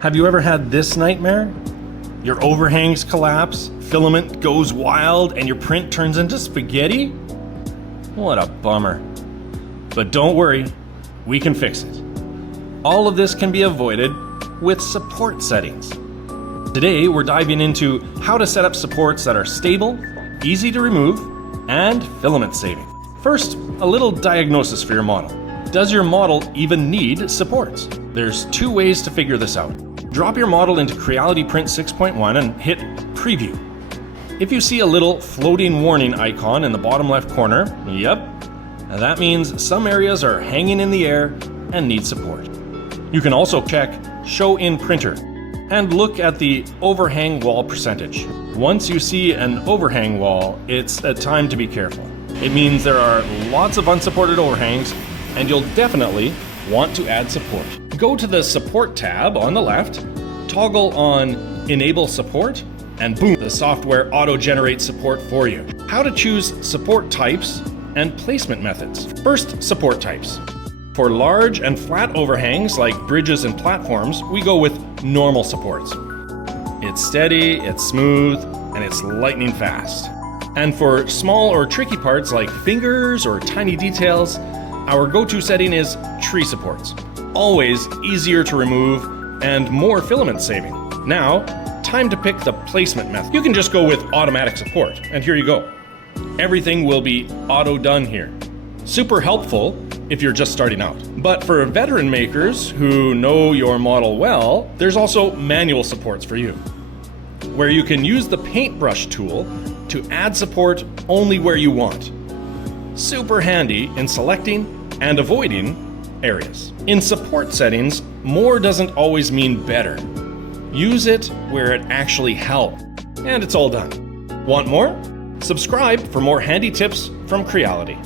Have you ever had this nightmare? Your overhangs collapse, filament goes wild, and your print turns into spaghetti? What a bummer. But don't worry, we can fix it. All of this can be avoided with support settings. Today, we're diving into how to set up supports that are stable, easy to remove, and filament saving. First, a little diagnosis for your model. Does your model even need supports? There's two ways to figure this out. Drop your model into Creality Print 6.1 and hit Preview. If you see a little floating warning icon in the bottom left corner, yep, that means some areas are hanging in the air and need support. You can also check Show in Printer and look at the overhang wall percentage. Once you see an overhang wall, it's a time to be careful. It means there are lots of unsupported overhangs, and you'll definitely want to add support. Go to the Support tab on the left, toggle on Enable Support, and boom, the software auto-generates support for you. How to choose support types and placement methods. First, support types. For large and flat overhangs like bridges and platforms, we go with normal supports. It's steady, it's smooth, and it's lightning fast. And for small or tricky parts like fingers or tiny details, our go-to setting is tree supports. Always easier to remove and more filament saving. Now, time to pick the placement method. You can just go with automatic support, and here you go. Everything will be auto-done here. Super helpful if you're just starting out. But for veteran makers who know your model well, there's also manual supports for you, where you can use the paintbrush tool to add support only where you want. Super handy in selecting and avoiding areas. In support settings, more doesn't always mean better. Use it where it actually helps, and it's all done. Want more? Subscribe for more handy tips from Creality.